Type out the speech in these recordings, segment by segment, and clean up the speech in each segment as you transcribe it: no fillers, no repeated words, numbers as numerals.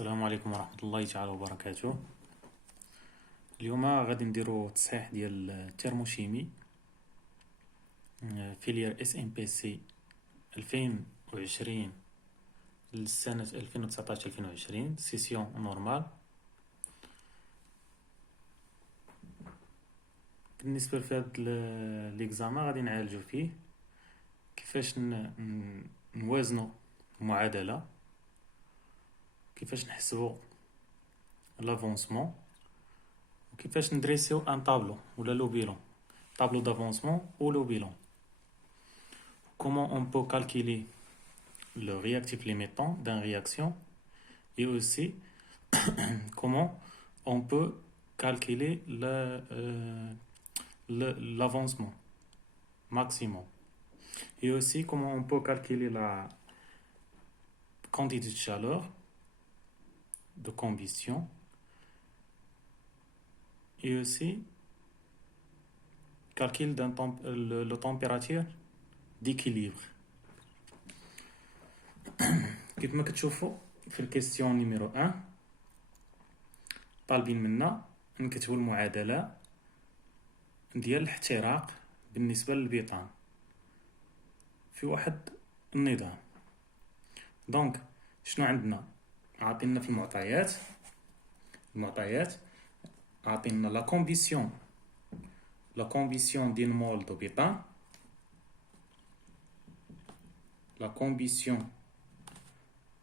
السلام عليكم ورحمة الله تعالى وبركاته. اليوم غادي نديرو تصحيح ديال الترموشيمي فيليير اس ام بي سي 2020 للسنة 2019-2020 سيسيون نورمال. بالنسبة لهاد ليكزامان غادي نعالجو فيه كيفاش نوازنو المعادلة، كيفاش نحسبو لافونسمون، وكيفاش ندريسيو ان طابلو ولا لو بيلون، طابلو d'avancement ou le bilan. Comment on peut calculer le réactif limitant d'une réaction et aussi comment on peut calculer l'avancement maximum. Et aussi comment on peut calculer la quantité de chaleur de combustion et aussi calcul de température d'équilibre. كيف ما كتشوفوا في الكيستيون نيميرو 1 طالبين منا نكتبوا المعادله ديال الاحتراق بالنسبه للبيطان في واحد النظام. دونك شنو عندنا؟ عاطينا في المعطيات عاطينا لا combustion d'une mole de bétane. La combustion,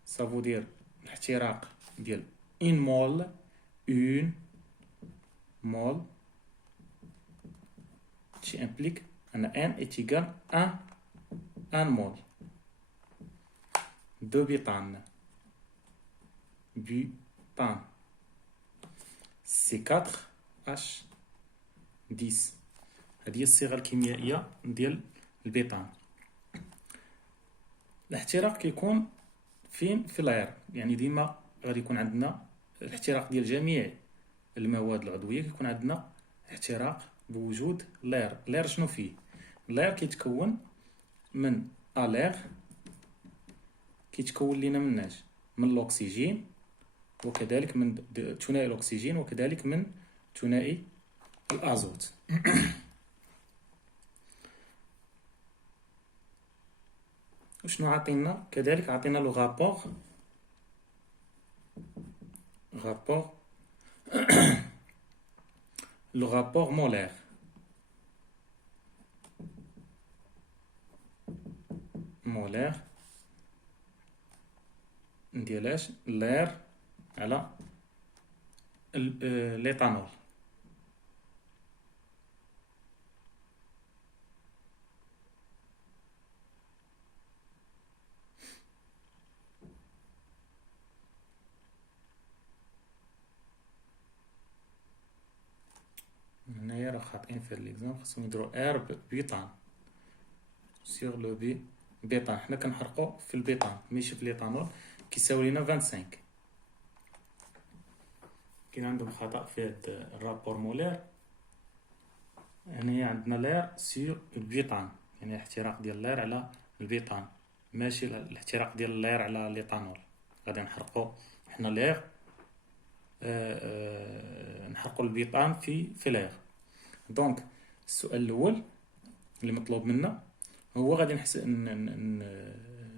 ça veut dire l'axtirac ديال une mole qui implique un n est égal à 1 mole de bétane. C4H10. هذه هي الصيغه الكيميائيه ديال البيطان. الاحتراق كيكون فين؟ في الاير، يعني ديما غادي يكون عندنا الاحتراق ديال جميع المواد العضويه، كيكون عندنا احتراق بوجود الاير. الاير شنو فيه؟ الاير كيتكون من الير، كيتكون لينا مناش من الاكسجين، وكذلك من ثنائي الاكسجين، وكذلك من ثنائي الازوت. وشنو عطينا؟ كذلك عطينا لو رابور لو رابور مولير ديالاش لير على ليتانول. هنايا راه خاطئين في ليكزامبل، خاصهم يديرو ار بيطان سيغ لو بيطان. حنا كنحرقو في البيطان ماشي في ليتانول، كيساوي لينا 25. كاين عندهم خطأ في هاد الرابور مولير. هنايا عندنا لير سيغ البيطان، يعني الاحتراق ديال لير على البيطان، ماشي الاحتراق ديال لير على ليتانول. غادي نحرقو حنا لير، نحرقو البيطان في لير. دونك السؤال الاول اللي مطلوب منا هو غادي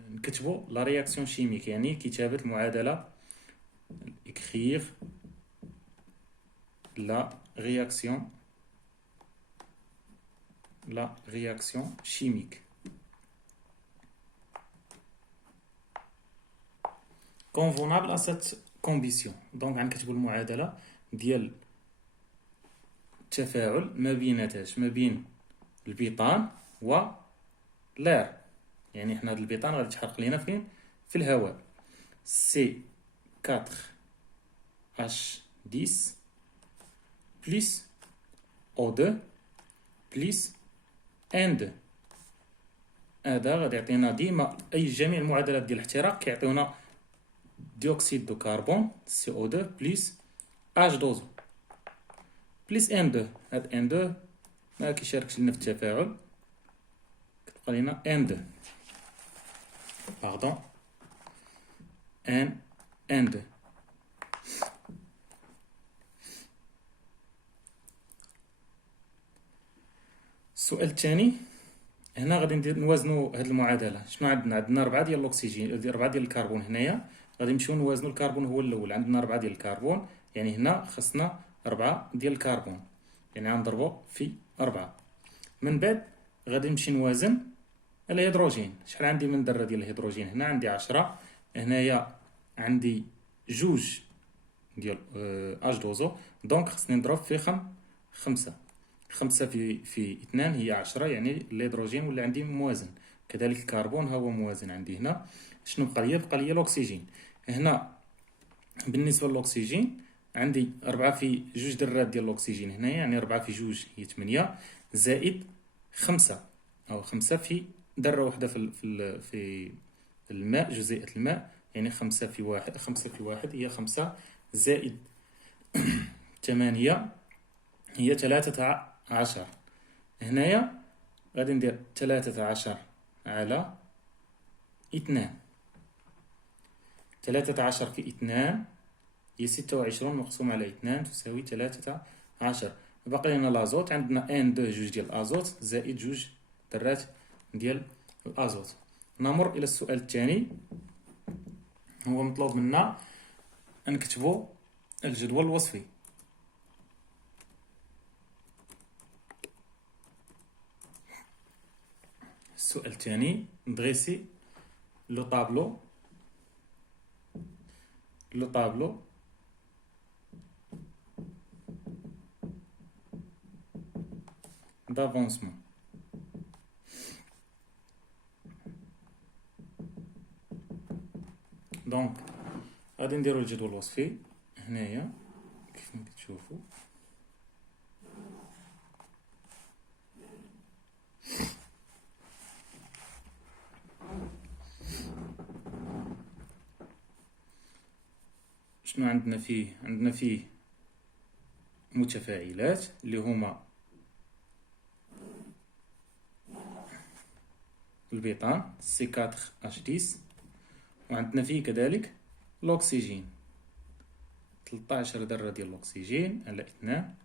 نكتبو لا رياكسيون شيميك، يعني كتابه المعادله، écrire la réaction chimique. Convenable à cette combustion. Donc غنكتبو المعادله ديال التفاعل ما بين البيطان و لير، يعني حنا هاد البيطان غادي تحرق لينا فين؟ في الهواء. C4H10 plus O2 plus N2. هذا غادي يعطينا ديما جميع المعادلات ديال الاحتراق كيعطيونا ديوكسيد دو كربون CO2 plus H2O plus N2. هاد N2 ما كيشاركش لنا في التفاعل، كتبقى لينا N2 N2 السؤال الثاني، هنا غادي نوازنوا هذه المعادله. شنو عندنا 4 ديال الاكسجين، 4 ديال الكربون. هنايا غادي نمشيو نوازنوا الكربون هو الاول، عندنا 4 ديال الكربون، يعني هنا خصنا 4 ديال الكربون، يعني غنضربوا في 4. من بعد غادي نمشي نوازن الهيدروجين. شحال عندي من ذره ديال الهيدروجين؟ هنا عندي 10، هنايا عندي 2 ديال H2O، دونك خصني نضرب في 5. 5 في 2 هي 10، يعني الهيدروجين ولا عندي موازن. كذلك الكربون ها هو موازن عندي هنا. شنو بقى لي؟ بقى لي الاكسجين. هنا بالنسبه للاكسجين عندي 4 في 2 ذرات ديال الاكسجين هنايا، يعني 4 في 2 هي 8، زائد 5 او 5 في ذره واحده في الماء، جزيئه الماء، يعني 5 في 1، 5 في 1 هي 5، زائد 8 هي 13. هنايا غادي ندير 13 على 2. 13 في 2 هي 26 مقسوم على 2 تساوي 13. باقي لنا لازوت، عندنا ان 2 جوج ديال الازوت زائد 2 ذرات ديال الازوت. نمر الى السؤال الثاني. هو مطلوب منا نكتبوا الجدول الوصفي. السؤال الثاني، ندغيسي لو طابلو d'avancement. دونك غادي نديرو الجدول الوصفي هنايا كيف ما كتشوفوا. شنو عندنا فيه؟ عندنا فيه متفاعلات اللي هما البيطان C4H10، وعندنا فيه كذلك الأكسجين 13 ذرة ديال الأكسجين على 2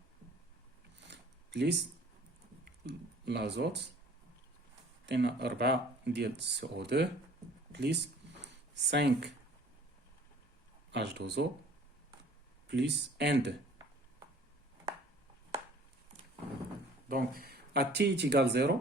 بليس لازوت، عطينا 4 ديال CO2 بليس 5 H2O بليس N2. دونك à T est égal 0،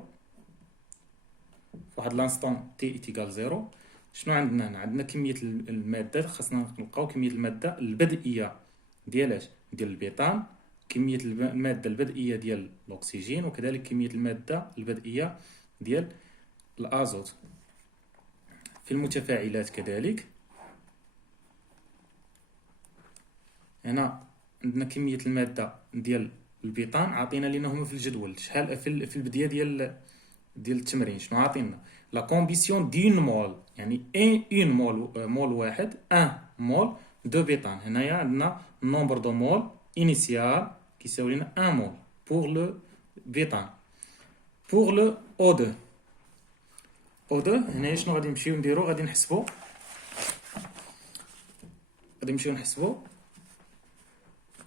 فواحد لانستون T est égal 0، شنو عندنا هنا؟ عندنا كمية المادة، خاصنا نلقاو كمية المادة البدئية ديال البيطان، كمية المادة البدئية ديال الأكسجين، وكذلك كمية المادة البدئية ديال الأزوت. في المتفاعلات كذلك هنا عندنا كمية المادة ديال البيطان عاطينا لينا هما في الجدول. شحال في البداية ديال التمرين شنو عاطينا؟ لا كومبيسيون دين مول، يعني ان مول واحد، ان مول دو بيطان. هنايا عندنا نومبر دو مول انيسيال كيساوي لنا 1 مول بور لو بيطان. بور لو O2 هنايا شنو غادي نمشيو نديرو؟ غادي نمشيو نحسبو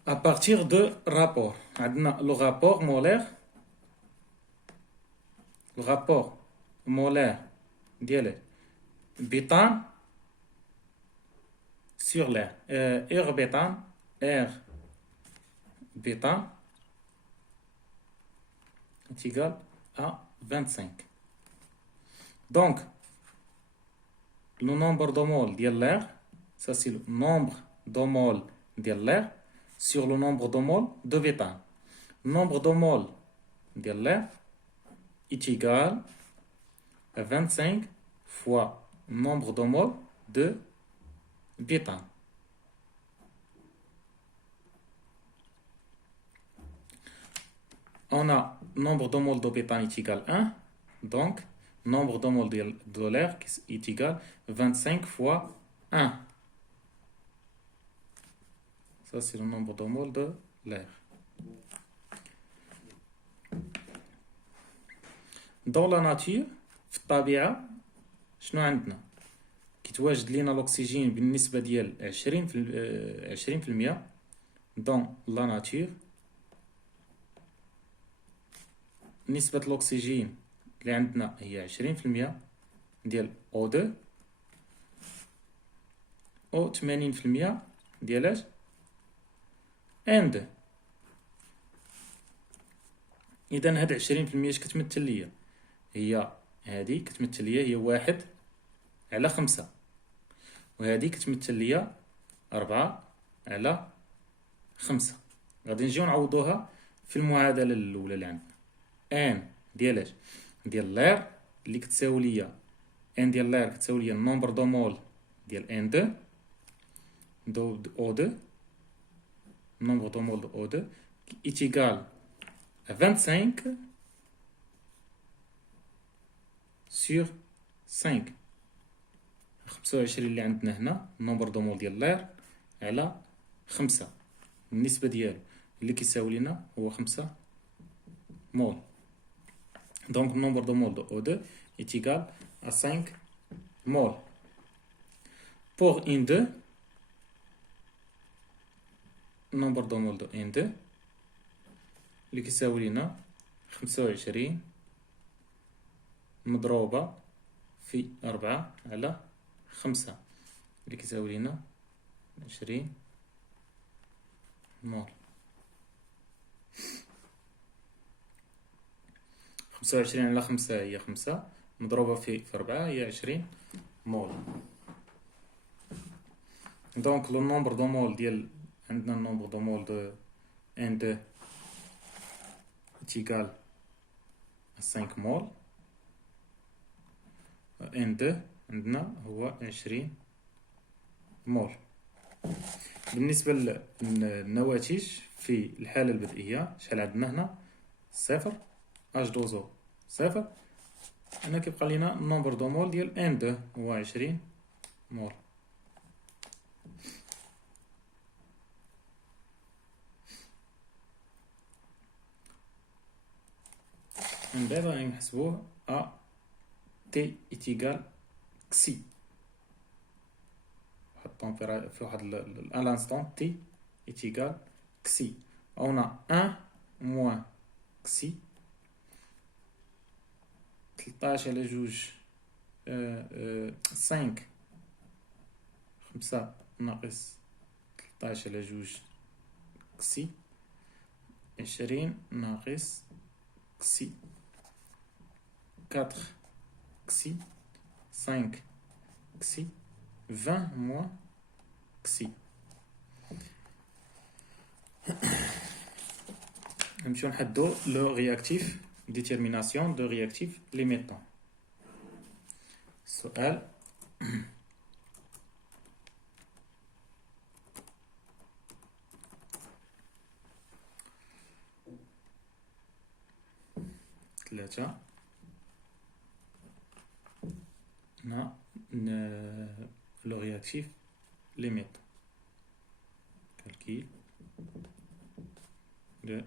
à partir de rapport. عندنا le rapport molaire ديال بيطان sur l'air. R bétane est égal à 25. Donc, le nombre de moles de l'air, ça c'est le nombre de moles de l'air sur le nombre de moles de bétane. Le nombre de moles de l'air est égal à 25 fois le nombre de moles de bétane. On a nombre de moles de bétane est égal à 1, donc nombre de moles de l'air est égal à 25 fois 1. Ça, c'est le nombre de moles de l'air. Dans la nature, في الطبيعة شنو عندنا؟ كيتواجد لينا الأكسجين بالنسبة ديال 20%. Dans la nature نسبة الأكسجين اللي عندنا هي 20% ديال O2 و 80% ديال اش N2. إذا هاد 20% اش كتمثل ليا؟ هي هادي كتمثل ليا هي 1/5، وهادي كتمثل ليا 4/5. غادي نجيو نعوضوها في المعادلة الأولى اللي عندنا. ان ديال اش؟ ديال لير اللي كتساوي ليا ان ديال لير كتساوي ليا النومبر دو مول ديال ان دو او دو، النومبر دو مول دو او دو ايتيغال 25 سور 5. 25 اللي عندنا هنا النومبر دو مول ديال لير على 5، النسبة ديالو اللي كيساوي لنا هو 5 مول. Donc, le nombre de moles de O2 est égal à 5 moles. Pour N2, le nombre de moles de N2 اللي كيساوي لنا 25 مضروبة في 4/5 اللي كيساوي لنا 20 مول. 25/5 هي 5 مضروبة في 4 هي 20 مول. دونك لو نومبر دو مول ديال عندنا النومبر دو مول دو N2 égal à 5 مول. N2 عندنا هو 20 مول. بالنسبة للنواتج في الحالة البدئية شحال عندنا هنا؟ 0 H2O 0. هنا كيبقى لينا النومبر دو مول ديال N2 هو 20 مول. من دابا غادي نحسبوه A T égal كسي في واحد الانستون T égal كسي. On a 1 moins كسي 13 على 2 5 ناقص 13 على 2 كسي 20 ناقص كسي 4 كسي 5 كسي 20 moins كسي. نمشيو نحدو لو رياكتيف détermination de réactif limitant. السؤال ثلاثة هنا لو رياكتيف limitant. Calcul de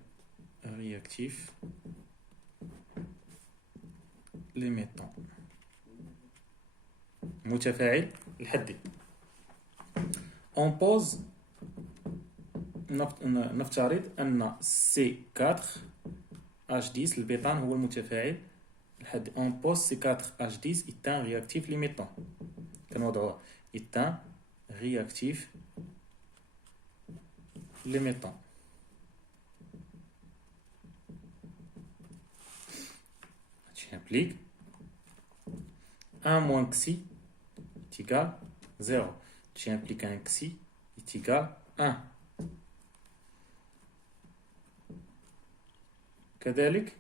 réactif limitant. متفاعل الحدي. On pose نفترض أن C4H10 البيطان هو المتفاعل الحدي. On pose C4H10 est un réactif limitant. كنوضعوه est un réactif limitant. Implique 1 moins xi est égal 0. Tu impliques un xi est égal 1. كذلك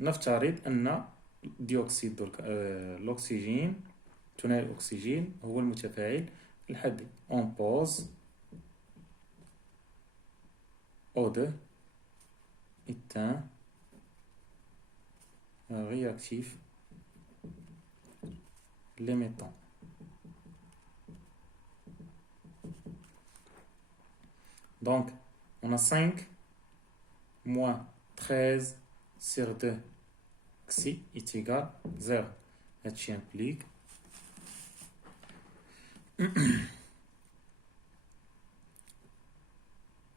نفترض أن ديوكسيد الأكسجين ثاني الأكسجين هو المتفاعل الحدي. On pose O2 est un réactif limitant. Donc, on a 5 moins 13 sur 2 xi est égal 0. Et tu impliques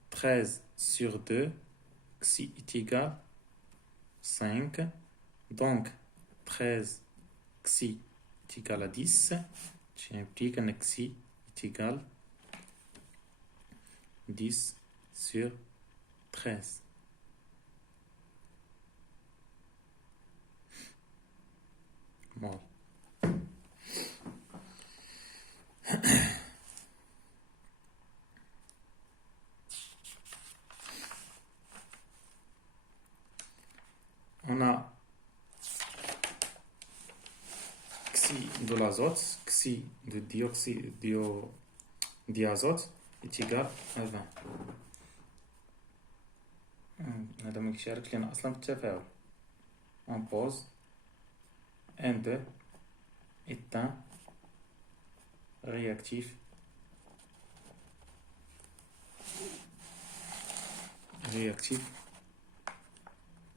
13 sur 2 xi est égal 5. Donc, 13 xi est égal à 10. Tu impliques que xi est égal à 10 sur 13. Bon. On a xi de l'azote, xi de dioxyde d'azote est égal à 20. هذا ما يشارك لنا أصلا في التفاعل. On pose N2 est un réactif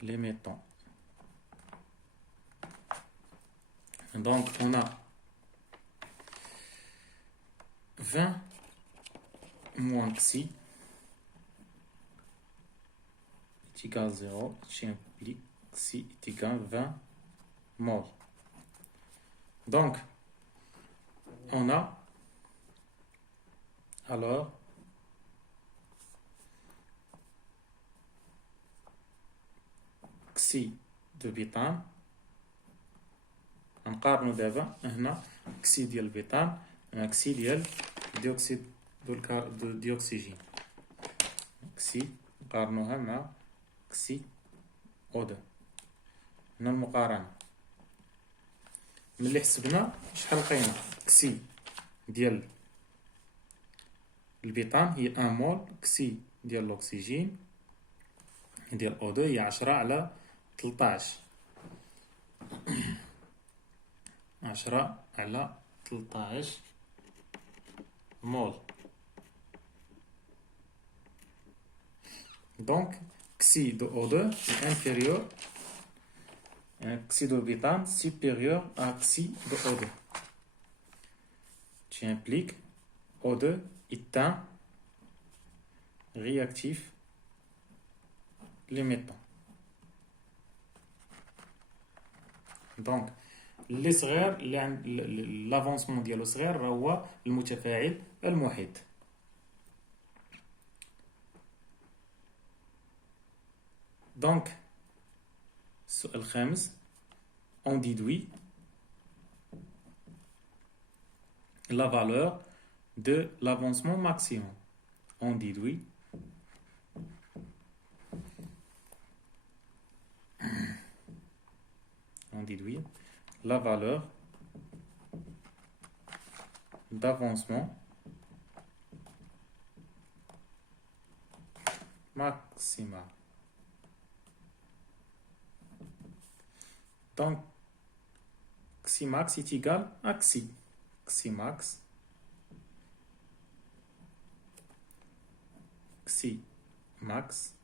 limitant. Donc on a 20 moins xi est égal à 0, qui implique xi est égal à 20 mol. Donc on a alors xi de butane. نقارنو دابا هنا كسي ديال البيتان مع كسي ديال ديوكسيد دو ديوكسيجين. كسي نقارنوها مع كسي O2. هنا المقارنة ملي حسبنا شحال لقينا كسي ديال البيتان هي 1 مول، كسي ديال الأكسجين ديال O2 هي 10 على 13. 10 على 13 مول. Donc, xi de O2 est inférieur, xi de butane supérieur à xi de O2. Qui implique O2 est un réactif limitant. Donc, اللي صغير لافونسمون ديالو صغير راه هو المتفاعل المحيط. دونك السؤال الخامس on déduit la valeur de l'avancement maximum. On déduit la valeur d'avancement maximal. Donc, xi max est égal à xi. Xi max, xi max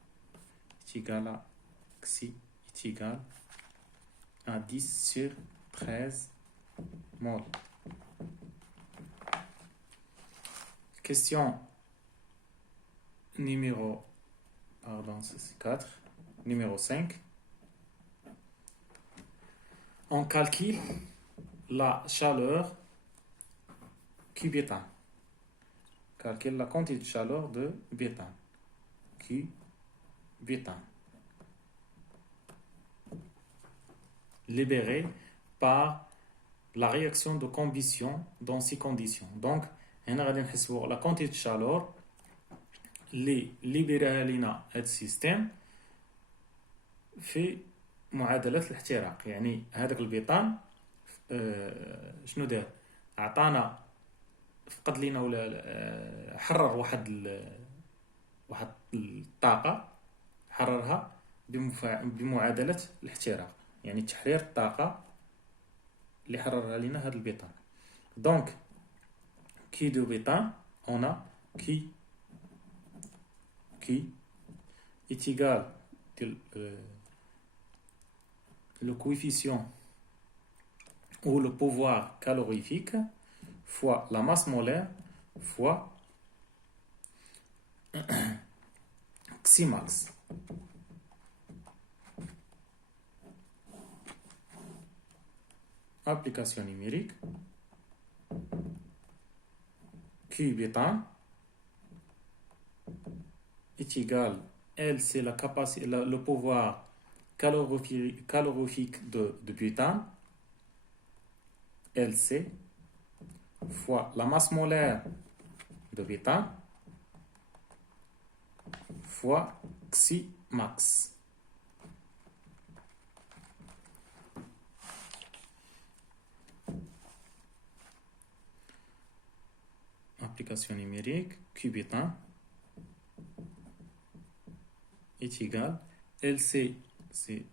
est égal à xi est égal à 10 sur 13 mol. Question numéro 4, numéro 5. On calcule la chaleur Q bêta. Calcule la quantité de chaleur de bêta. Q bêta. Libérée par la réaction de combustion dans ces conditions. Donc, on a la quantité de chaleur libérée لنا هذا السيستم في معادلة الاحتراق. يعني هذاك البيطان شنو دار؟ عطانا فقد لينا ولا حرر واحد الطاقة، حررها بمعادلة الاحتراق، يعني تحرير الطاقة اللي حررها لنا هذا البيطان. دونك كي دو بيطان on a كي est égal le coefficient ou le pouvoir calorifique fois la masse molaire fois xi max. application numérique, Q bêta est égal, L c'est la capacité, le pouvoir calorifique de butane, LC, fois la masse molaire de bêta, fois xi max. Application numérique, Q bêta est égal, LC c'est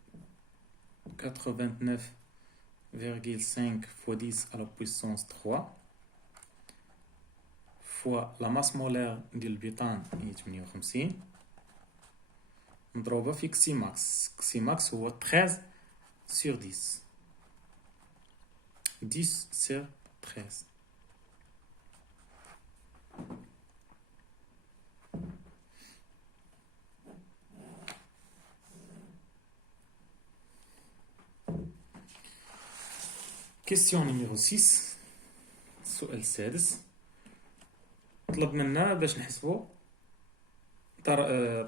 89,5 fois 10 à la puissance 3 fois la masse molaire ديال البيتان هي 58 مضروبة في كسي ماكس. كسي ماكس هو 13 sur 10. 10 sur 13. Question numéro 6. السؤال السادس. طلب منا باش نحسبوا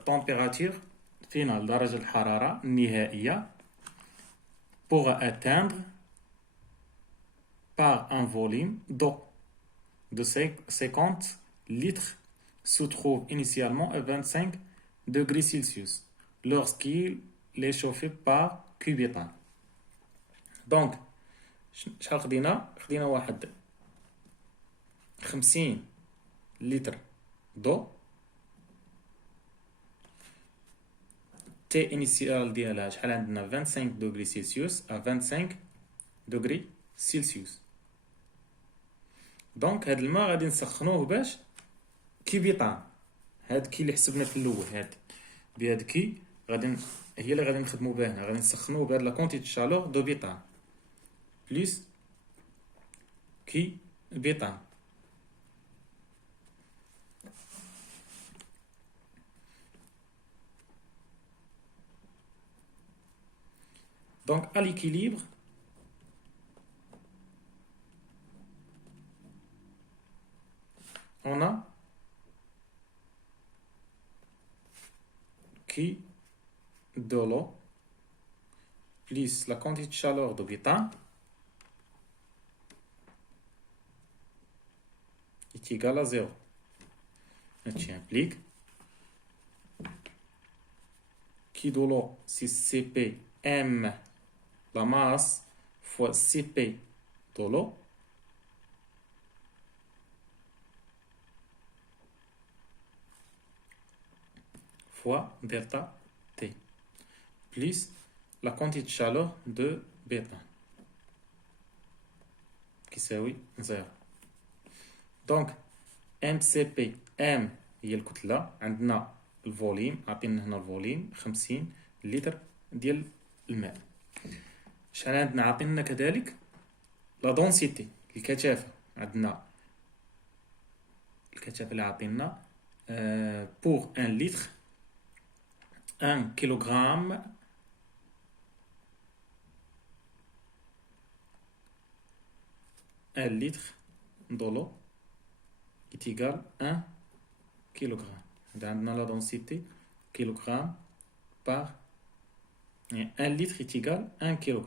température finale درجة الحرارة النهائية pour atteindre par un volume d'eau de 50 litres se trouve initialement à 25 degrés Celsius lorsqu'il est chauffé par cubétane. Donc شحال خدينا واحد 50 لتر ضو تي انيسيال ديالها شحال عندنا 25 دوغري سيلسيوس ا 25 دوغري سيلسيوس. دونك هاد الماء غادي نسخنوه باش كيبيطان. هاد كي اللي حسبنا في الاول هاد بهاد كي غادي هي اللي غادي نخدمو بها هنا. غادي نسخنوه بهاد لا كونتيتي شالور دو بيطان بليس كي بيطان. Donc, à l'équilibre, on a qui de l'eau plus la quantité de chaleur de butane est égale à 0. Ce qui implique qui de l'eau, c'est Cp m la masse fois Cp de l'eau fois delta T plus la quantité de chaleur de bêta qui c'est 0. Donc MCP M هي الكتلة. عندنا الفوليم عطينا هنا الفوليم 50 لتر ديال الماء. شحال عندنا عطينا كذلك لا دونسيتي الكثافة. عندنا الكثافة اللي عطينا بوغ 1 لتر 1 كيلوغرام un litre de l'eau est égal à 1 kg. Dans la densité, kilogramme par 1 litre est égal à 1 kg.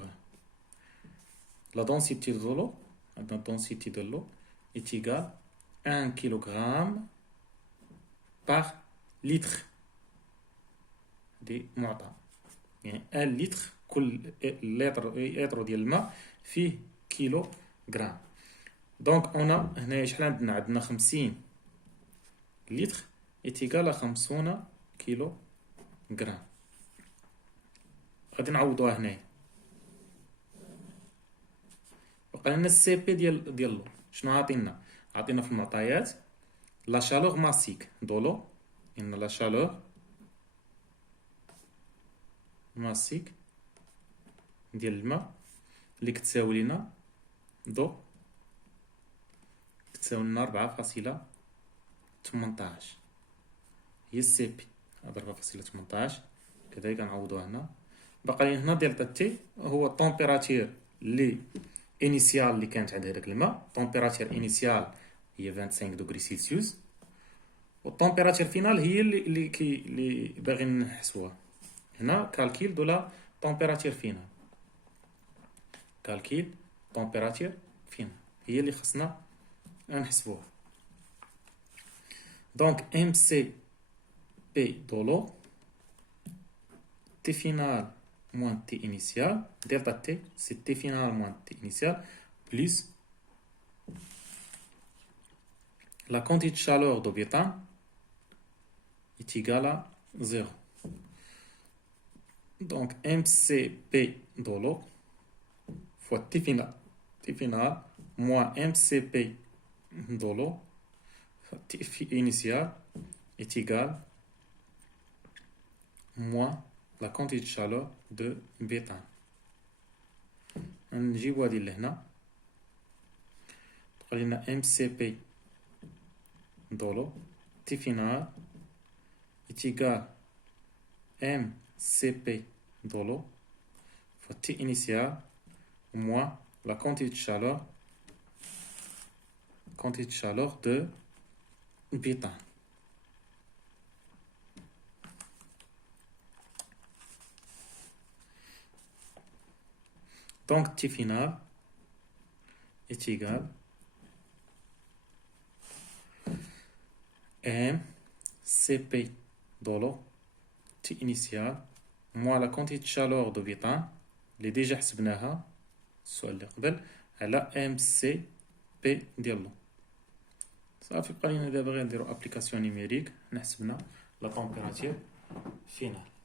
La densité de l'eau, est égale à 1 kg par litre de معطى. يعني 1 litre كل لتر ديال الماء فيه كيلو غرام. دونك هنا هنايا شحال عندنا 50 لتر إتيكال 50 كيلو غرام. غادي نعوضوها هنايا. وقال لنا السي بي ديال لو شنو عطينا في المعطيات لا شالور ماسيك دولو ان لا شالور ماسيك ديال الماء اللي كتساوي لنا دو تساوي لنا 4.18 هي السي بي. هاد 4.18 كذلك غنعوضوها هنا. باقي لنا هنا دلتا تي هو التمبيراتير اللي انيسيال اللي كانت عند هذاك الماء، تمبيراتير انيسيال هي 25 دوغري سيلسيوس، والتمبيراتير فينال هي اللي باغي نحسبوها. هنا كالكيل دو لا تمبيراتير فينال، كالكيل تمبيراتير فينال هي اللي خصنا نحسبوها. دونك ام سي بي دو لو T final moins T initial, delta T, c'est T final moins T initial, plus la quantité de chaleur de butane est égale à 0. Donc, MCP de l'eau fois T final moins MCP de l'eau, T initial est égal moins la quantité de chaleur de butane. نجيبو هادي لهنا، تبقى لينا MCP de l'eau T final est égal MCP de l'eau fois T initial moins la quantité de chaleur de butane. Donc T final est égal M CP de l'eau T initial moins la quantité de chaleur de butane اللي ديجا حسبناها السؤال اللي قبل على ام سي بي ديالو. صافي بقى لينا دابا غير نديرو ابليكاسيون نيميريك، حنا حسبنا لا تمبيراتير فينال.